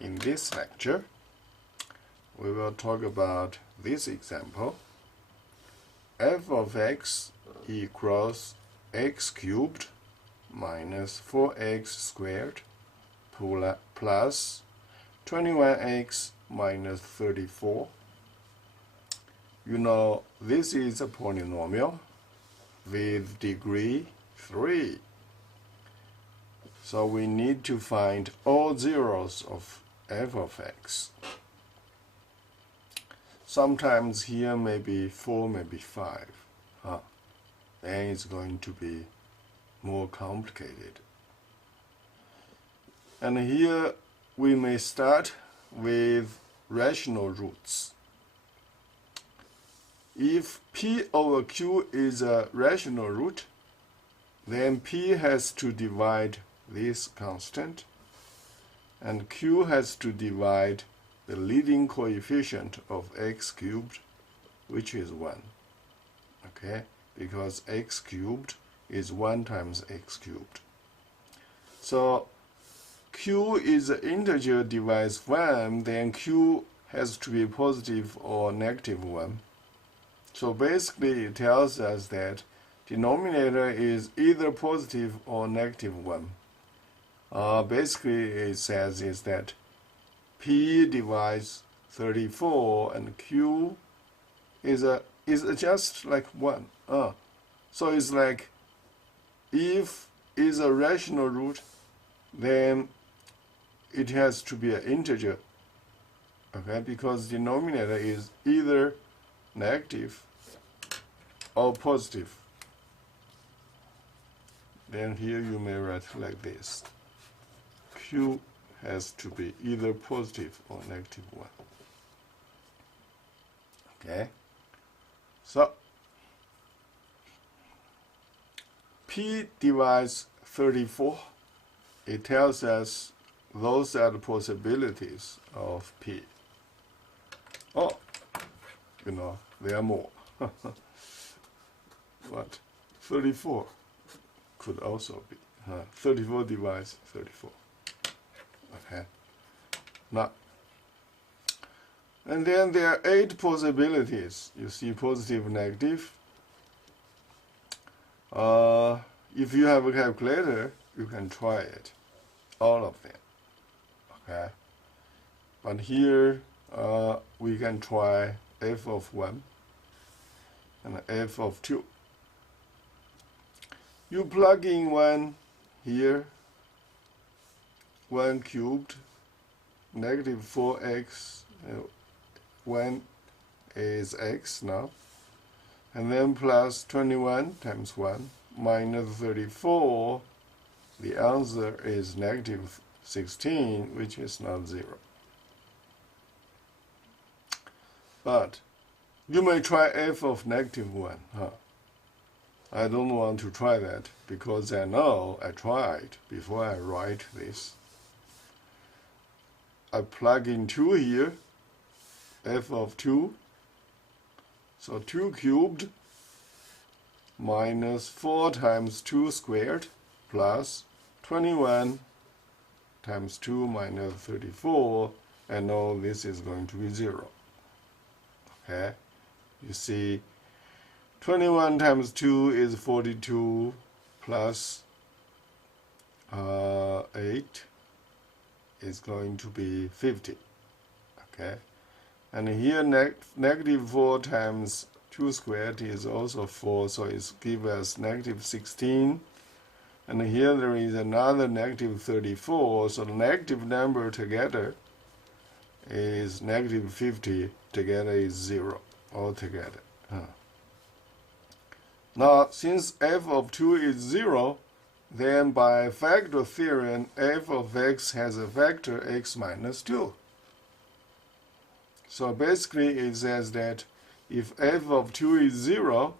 In this lecture, we will talk about this example. F of x equals x cubed minus 4x squared plus 21x minus 34. You know, this is a polynomial with degree 3. So we need to find all zeros of f of x. Sometimes here maybe 4, maybe 5. Then it's going to be more complicated. And here we may start with rational roots. If p over q is a rational root, then p has to divide this constant, and q has to divide the leading coefficient of x cubed, which is 1. Okay, because x cubed is 1 times x cubed. So q is an integer divides 1, then q has to be positive or negative 1. So basically it tells us that denominator is either positive or negative 1. Basically it says is that p divides 34 and q is just like 1. So it's like if is a rational root, then it has to be an integer, okay, because denominator is either negative or positive. Then here you may write like this: q has to be either positive or negative 1. Okay, so p divides 34. It tells us those are the possibilities of p. Oh, you know, there are more. But 34 could also be. 34 divides 34. Okay. Now, and then there are 8 possibilities. You see positive, negative. If you have a calculator, you can try it. All of them. Okay. But here we can try f of 1 and f of 2. You plug in 1 here, 1 cubed, negative 4x, 1 is x now, and then plus 21 times 1 minus 34, the answer is negative 16, which is not 0. But you may try f of negative 1. I don't want to try that because I know I tried before I write this. I plug in 2 here, f of 2. So 2 cubed minus 4 times 2 squared plus 21 times 2 minus 34. I know this is going to be 0. Okay, you see 21 times 2 is 42 plus 8 is going to be 50. Okay, and here negative 4 times 2 squared is also 4, so it gives us negative 16. And here there is another negative 34, so the negative number together is negative 50, together is 0 altogether. Now, since f of 2 is 0, then by factor theorem, f of x has a factor x minus 2. So basically it says that if f of 2 is 0,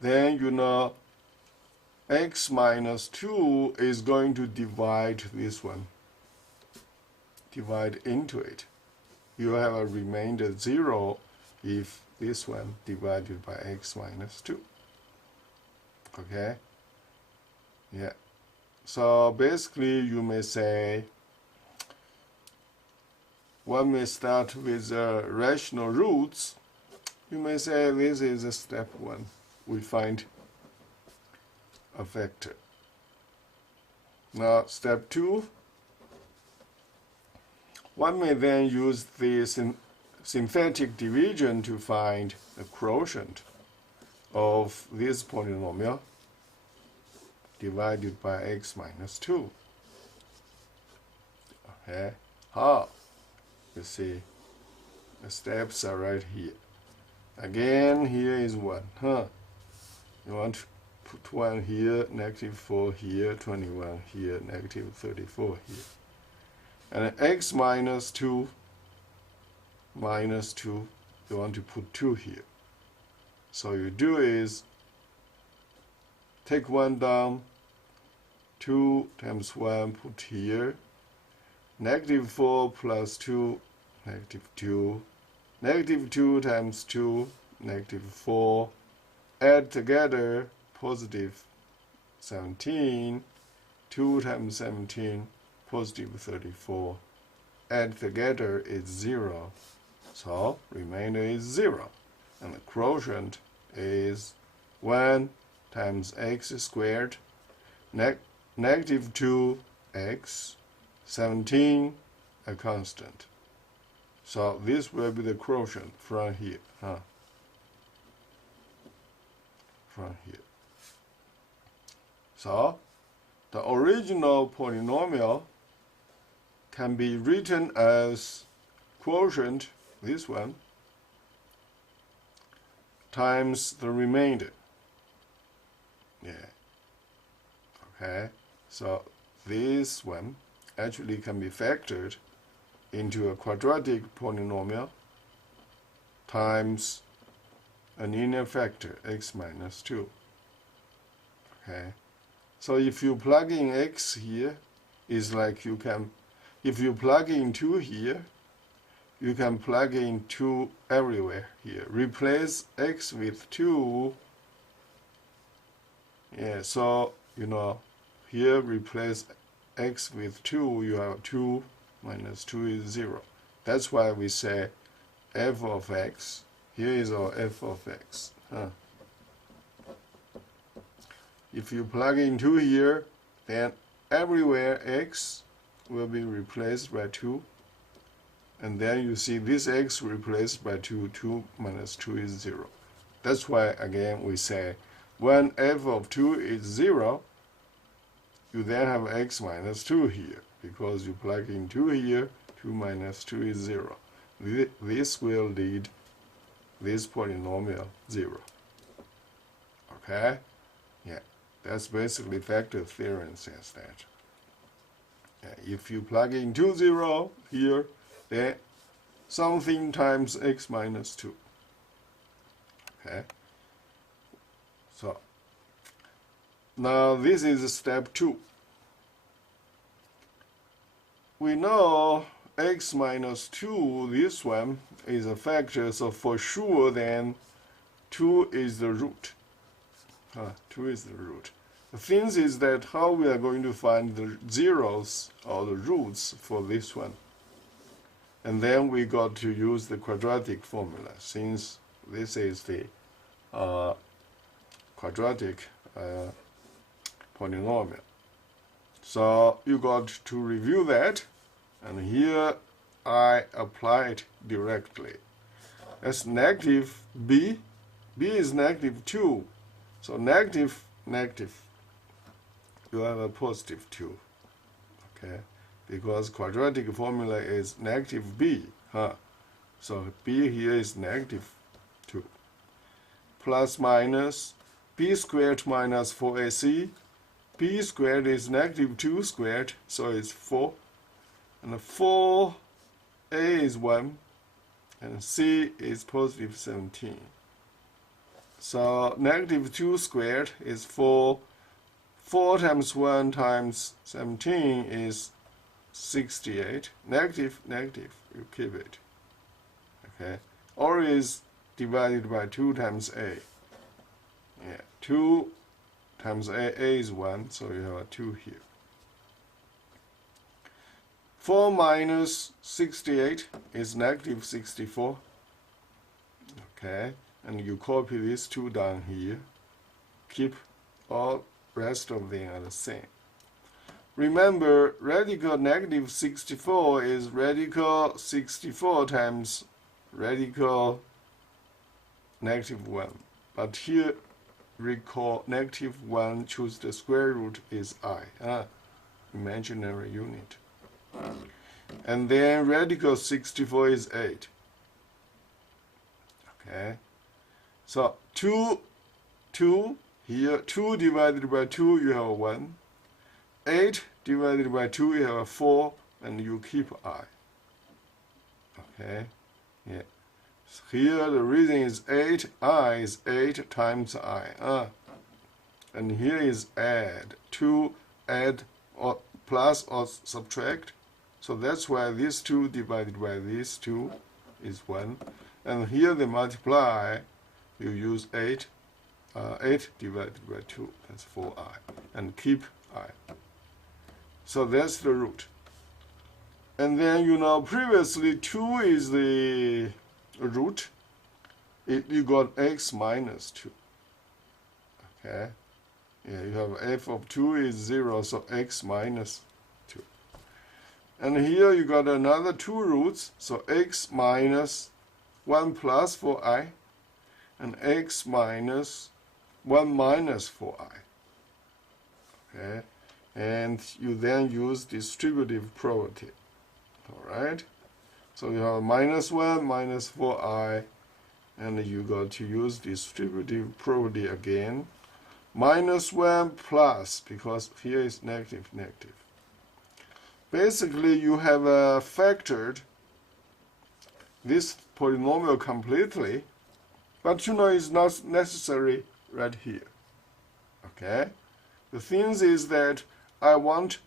then you know x minus 2 is going to divide this one. Divide into it. You have a remainder 0 if this one divided by x minus 2. Okay? Yeah. So basically you may say one may start with rational roots. You may say this is step 1. We find a vector. Now, step 2, one may then use the synthetic division to find the quotient of this polynomial divided by x minus 2. Okay, how? You see, the steps are right here. Again, here is 1. You want to put 1 here, -4 here, 21 here, -34 here. And x minus 2, minus 2, you want to put 2 here. So you do is take 1 down, 2 times 1 put here, -4 plus 2, -2, -2 times 2, -4, add together, positive 17, 2 times 17, positive 34, add together is 0, so remainder is 0, and the quotient is 1 times x squared, -2x, 17, a constant. So this will be the quotient from here, from here. So the original polynomial can be written as quotient, this one, times the remainder. Yeah. Okay. So this one actually can be factored into a quadratic polynomial times an inner factor, x minus 2. Okay. So if you plug in x here, it's like you can, if you plug in 2 here, you can plug in 2 everywhere here. Replace x with 2. Yeah, so, you know, here replace x with 2, you have 2 minus 2 is 0. That's why we say f of x. Here is our f of x. If you plug in 2 here, then everywhere x will be replaced by 2. And then you see this x replaced by 2, 2 minus 2 is 0. That's why, again, we say when f of 2 is 0, you then have x minus 2 here, because you plug in 2 here, 2 minus 2 is 0. This will lead this polynomial 0. Okay? Yeah, that's basically factor theorem says that. Yeah, if you plug in 2, 0 here, then something times x minus 2. Okay? So, now this is step 2. We know x minus 2, this one, is a factor, so for sure then 2 is the root. 2 is the root. The thing is that how we are going to find the zeros or the roots for this one. And then we got to use the quadratic formula, since this is the quadratic polynomial. So you got to review that, and here I apply it directly. That's negative b. b is -2. So negative, you have a positive 2. Okay? Because quadratic formula is -b. So b here is -2. Plus minus b squared minus 4ac. b squared is -2 squared, so it's 4. And 4a is 1, and c is positive 17. So -2 squared is 4. 4 times 1 times 17 is 68. Negative, you keep it. Okay. Or is divided by 2 times a. Yeah, 2 times a is 1, so you have a 2 here. 4 minus 68 is negative 64. Okay, and you copy these two down here. Keep all rest of them are the same. Remember, radical negative 64 is radical 64 times radical negative 1. But here, recall negative 1, choose the square root is I, imaginary unit. And then radical 64 is 8. Okay, so 2 here, 2 divided by 2, you have 1. 8 divided by 2, you have 4, and you keep I. Okay, yeah. So here the reason is 8, I is 8 times I. And here is add, 2 add or plus or subtract. So that's why this 2 divided by this 2 is 1. And here the multiply, you use 8. 8 divided by 2, that's 4i. And keep I. So that's the root. And then, you know, previously 2 is the root. You got x minus 2. Okay? Yeah, you have f of 2 is 0, so x minus 2. And here you got another 2 roots, so x minus 1 plus 4i, and x minus 1 minus 4i. Okay? And you then use distributive property. Alright? So you have minus 1 minus 4i, and you got to use distributive property again. Minus 1 plus, because here is negative, negative. Basically, you have factored this polynomial completely, but you know it's not necessary right here. Okay? The thing is that I want to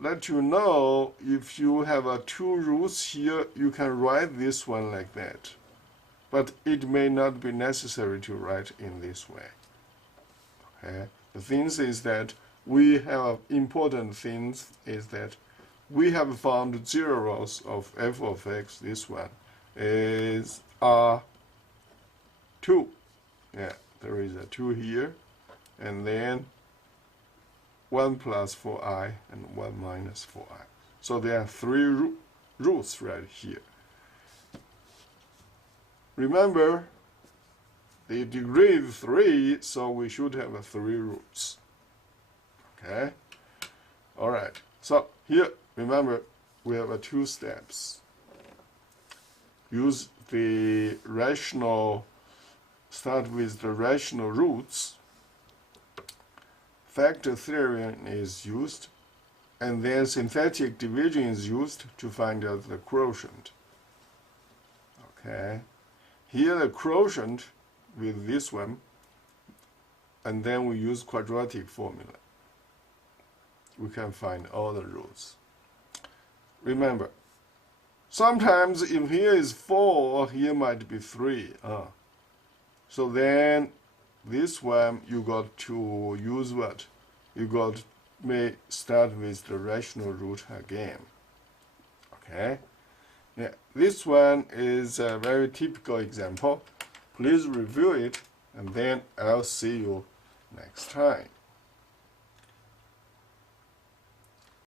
let you know if you have 2 roots here, you can write this one like that. But it may not be necessary to write in this way. Okay? The thing is that we have important things is that we have found zeros of f of x. This one is R2. Yeah, there is a 2 here. And then 1 plus 4i and 1 minus 4i. So there are 3 roots right here. Remember, the degree is 3, so we should have 3 roots. Okay? Alright, so here, remember, we have 2 steps. Use the rational, start with the rational roots. Factor theorem is used, and then synthetic division is used to find out the quotient. Okay, here the quotient with this one, and then we use quadratic formula. We can find all the roots. Remember, sometimes if here is 4, here might be 3. So then this one you got to use what? You got may start with the rational root again. Okay? Yeah, this one is a very typical example. Please review it, and then I'll see you next time.